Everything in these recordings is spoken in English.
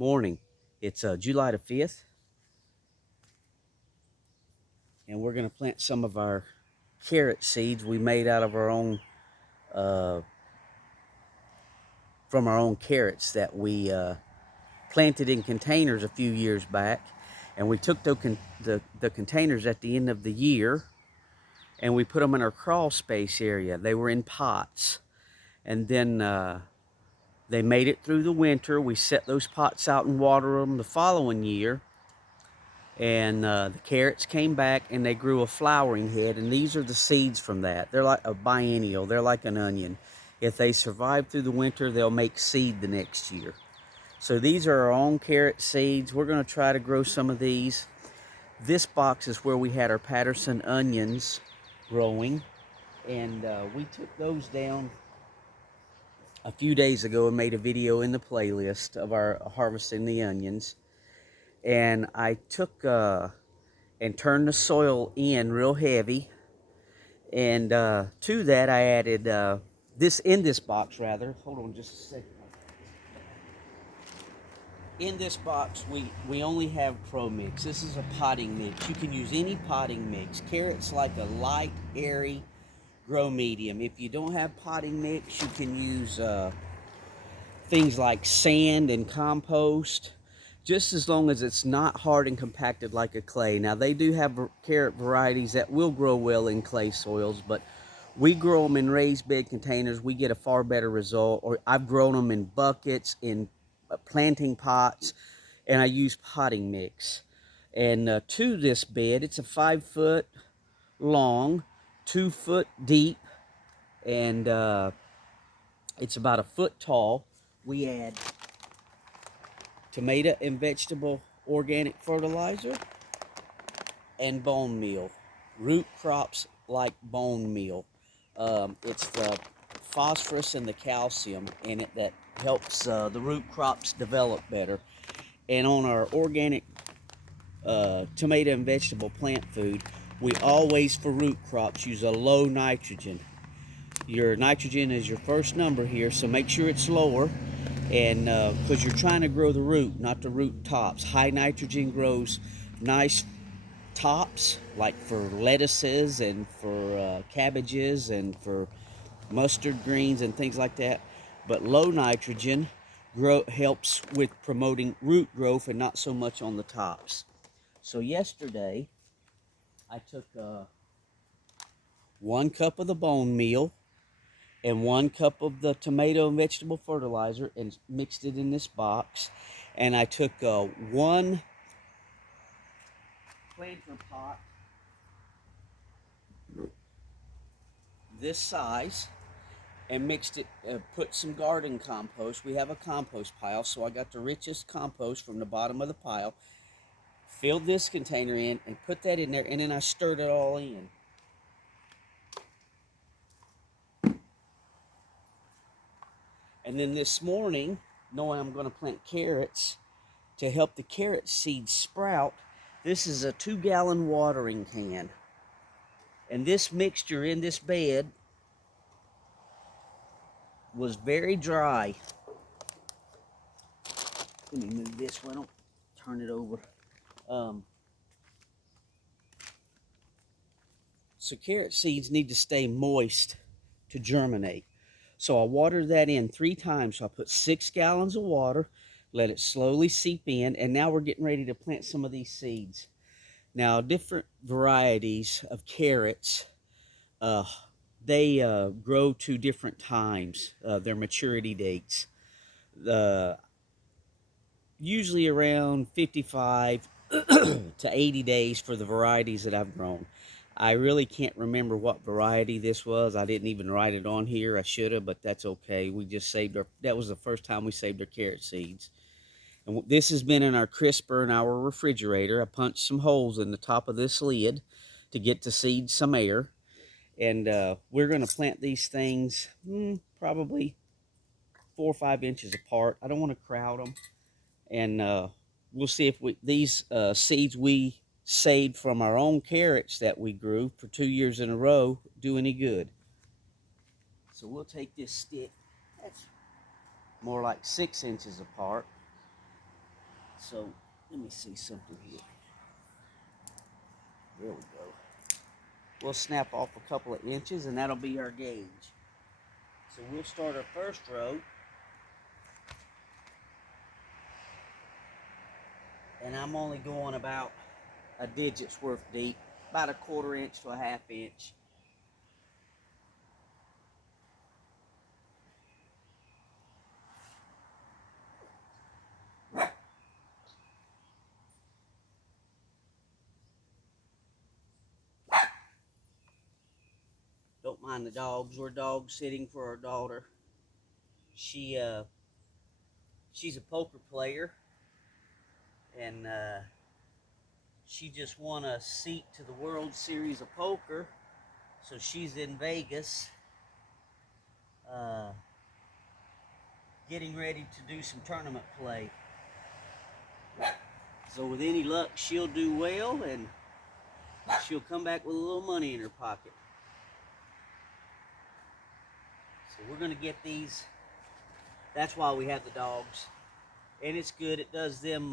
Morning. It's July the 5th, and we're going to plant some of our carrot seeds we made out of our own, uh, from our own carrots that we planted in containers a few years back. And we took the containers at the end of the year and we put them in our crawl space area. They were in pots. And then they made it through the winter. We set those pots out and water them the following year. And the carrots came back and they grew a flowering head, and these are the seeds from that. They're like a biennial. They're like an onion. If they survive through the winter, they'll make seed the next year. So these are our own carrot seeds. We're going to try to grow some of these. This box is where we had our Patterson onions growing, and we took those down a few days ago and made a video in the playlist of our harvesting the onions. And I took and turned the soil in real heavy, and to that I added this box rather. Hold on just a second. In this box we only have Pro Mix. This is a potting mix. You can use any potting mix. Carrots like a light, airy grow medium. If you don't have potting mix, you can use things like sand and compost, just as long as it's not hard and compacted like a clay. Now, they do have carrot varieties that will grow well in clay soils, but we grow them in raised bed containers. We get a far better result. Or I've grown them in buckets, in planting pots, and I use potting mix. And to this bed, it's a 5-foot long, 2-foot deep, and it's about a foot tall. We add tomato and vegetable organic fertilizer and bone meal. Root crops like bone meal. It's the phosphorus and the calcium in it that helps the root crops develop better. And on our organic tomato and vegetable plant food, we always, for root crops, use a low nitrogen. Your nitrogen is your first number here, so make sure it's lower, and because you're trying to grow the root, not the root tops. High nitrogen grows nice tops, like for lettuces and for cabbages and for mustard greens and things like that. But low nitrogen helps with promoting root growth and not so much on the tops. So yesterday, I took 1 cup of the bone meal and 1 cup of the tomato and vegetable fertilizer and mixed it in this box. And I took 1 planter pot this size and mixed it, put some garden compost. We have a compost pile, so I got the richest compost from the bottom of the pile, filled this container in and put that in there, and then I stirred it all in. And then this morning, knowing I'm going to plant carrots, to help the carrot seeds sprout, this is a 2-gallon watering can. And this mixture in this bed was very dry. Let me move this so I don't turn it over. So carrot seeds need to stay moist to germinate. So I watered that in 3 times. So I put 6 gallons of water, let it slowly seep in, and now we're getting ready to plant some of these seeds. Now, different varieties of carrots, they grow to different times, their maturity dates. Usually around 55 to 80 days for the varieties that I've grown. I really can't remember what variety this was. I didn't even write it on here. I should have, but that's okay. We just saved that was the first time we saved our carrot seeds. And this has been in our crisper in our refrigerator. I punched some holes in the top of this lid to get the seeds some air. And we're going to plant these things probably 4 or 5 inches apart. I don't want to crowd them. And we'll see if these seeds we saved from our own carrots that we grew for 2 years in a row do any good. So we'll take this stick, that's more like 6 inches apart, So let me see something here. There we go. We'll snap off a couple of inches and that'll be our gauge. So we'll start our first row. And I'm only going about a digit's worth deep, about a 1/4 inch to a 1/2 inch. Don't mind the dogs. We're dog sitting for our daughter. She's a poker player, and she just won a seat to the World Series of Poker. So she's in Vegas, getting ready to do some tournament play. So with any luck, she'll do well, and she'll come back with a little money in her pocket. So we're gonna get these. That's why we have the dogs, and it's good. It does them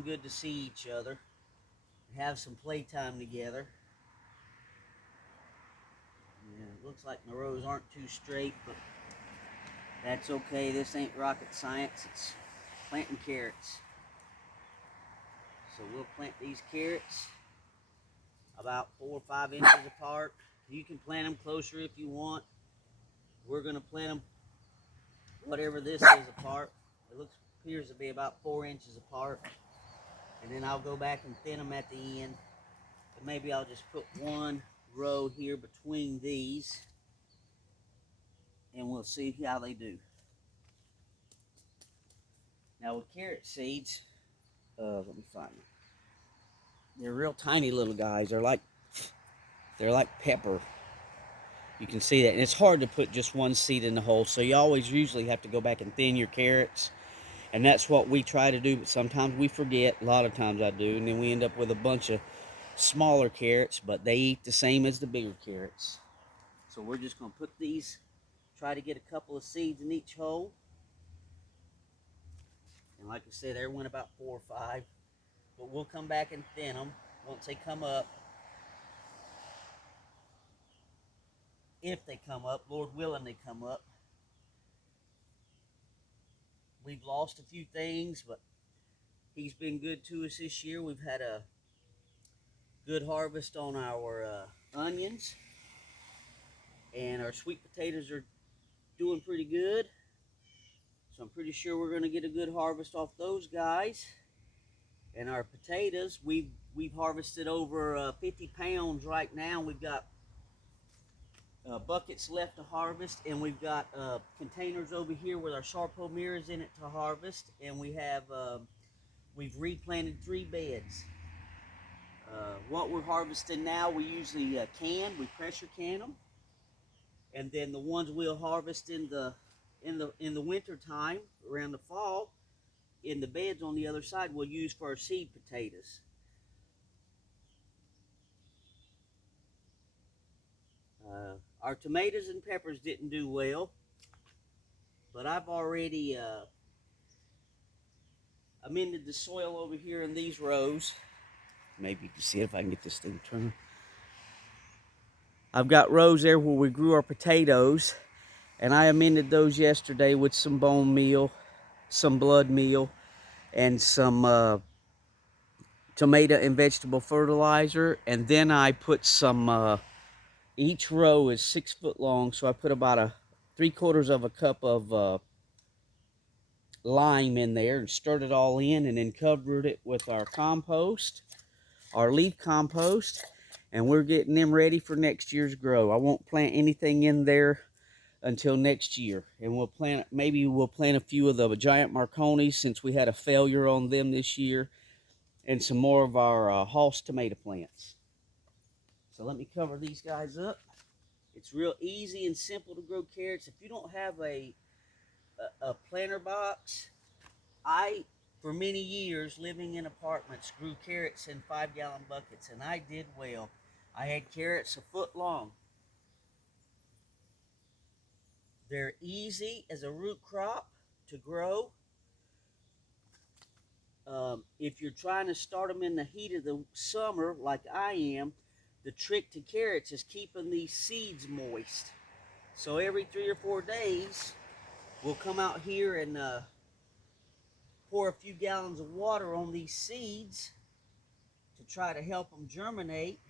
good to see each other, have some playtime together. Yeah, it looks like my rows aren't too straight, but that's okay. This ain't rocket science. It's planting carrots. So we'll plant these carrots about 4 or 5 inches apart. You can plant them closer if you want. We're gonna plant them whatever this is apart. It appears to be about 4 inches apart. And then I'll go back and thin them at the end. And maybe I'll just put one row here between these, and we'll see how they do. Now with carrot seeds, let me find them. They're real tiny little guys. They're like pepper. You can see that, and it's hard to put just one seed in the hole, so you always usually have to go back and thin your carrots, and that's what we try to do, but sometimes we forget. A lot of times I do, and then we end up with a bunch of smaller carrots, but they eat the same as the bigger carrots. So we're just going to put these, try to get a couple of seeds in each hole, and like I said, there went about 4 or 5, but we'll come back and thin them once they come up. If they come up, Lord willing they come up. We've lost a few things, but He's been good to us this year. We've had a good harvest on our onions, and our sweet potatoes are doing pretty good. So I'm pretty sure we're going to get a good harvest off those guys. And our potatoes, we've harvested over 50 pounds right now. We've got buckets left to harvest, and we've got containers over here with our Sarpo mirrors in it to harvest, and we have we've replanted 3 beds. What we're harvesting now, we usually we pressure can them, and then the ones we'll harvest in the winter time, around the fall, in the beds on the other side, we'll use for our seed potatoes. Our tomatoes and peppers didn't do well, but I've already amended the soil over here in these rows. Maybe you can see it if I can get this thing turned. I've got rows there where we grew our potatoes, and I amended those yesterday with some bone meal, some blood meal, and some tomato and vegetable fertilizer. And then I put some, each row is 6 foot long, so I put about 3/4 of a cup of lime in there and stirred it all in, and then covered it with our compost, our leaf compost, and we're getting them ready for next year's grow. I won't plant anything in there until next year, and maybe we'll plant a few of the giant Marconis, since we had a failure on them this year, and some more of our Halls tomato plants. So let me cover these guys up. It's real easy and simple to grow carrots. If you don't have a planter box, for many years, living in apartments, grew carrots in 5-gallon buckets, and I did well. I had carrots a foot long. They're easy as a root crop to grow. If you're trying to start them in the heat of the summer, like I am, the trick to carrots is keeping these seeds moist. So every 3 or 4 days, we'll come out here and pour a few gallons of water on these seeds to try to help them germinate.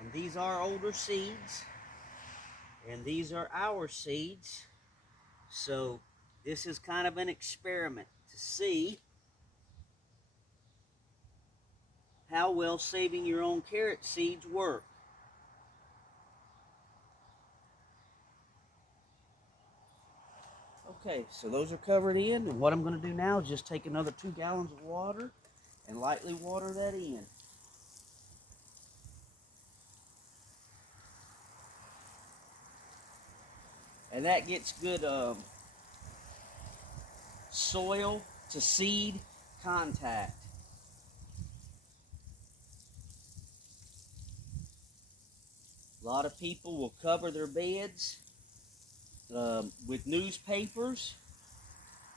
And these are older seeds, and these are our seeds. So this is kind of an experiment to see how well saving your own carrot seeds work. Okay, so those are covered in, and what I'm going to do now is just take another 2 gallons of water and lightly water that in. And that gets good soil to seed contact. A lot of people will cover their beds with newspapers,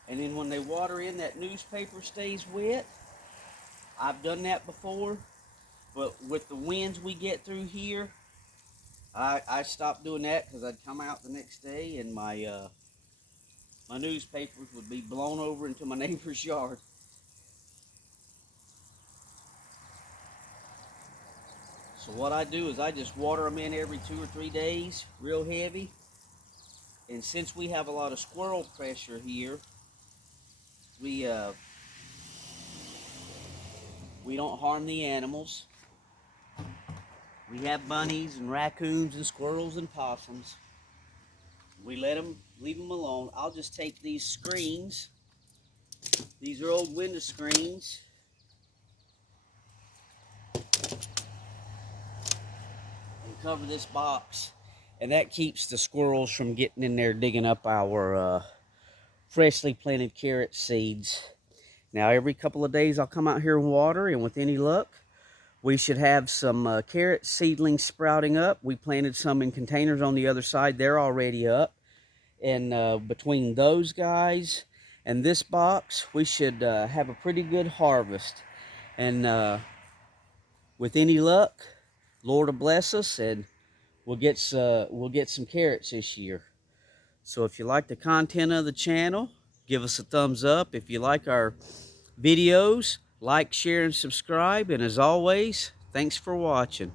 and then when they water in, that newspaper stays wet. I've done that before, but with the winds we get through here, I stopped doing that because I'd come out the next day and my newspapers would be blown over into my neighbor's yard. So what I do is I just water them in every 2 or 3 days, real heavy. And since we have a lot of squirrel pressure here, we don't harm the animals. We have bunnies and raccoons and squirrels and possums. We leave them alone. I'll just take these screens. These are old window screens. And cover this box. And that keeps the squirrels from getting in there digging up our freshly planted carrot seeds. Now every couple of days I'll come out here and water, and with any luck, we should have some carrot seedlings sprouting up. We planted some in containers on the other side. They're already up. And between those guys and this box, we should have a pretty good harvest. And with any luck, Lord will bless us, and we'll get some carrots this year. So if you like the content of the channel, give us a thumbs up. If you like our videos, like, share, and subscribe. And as always, thanks for watching.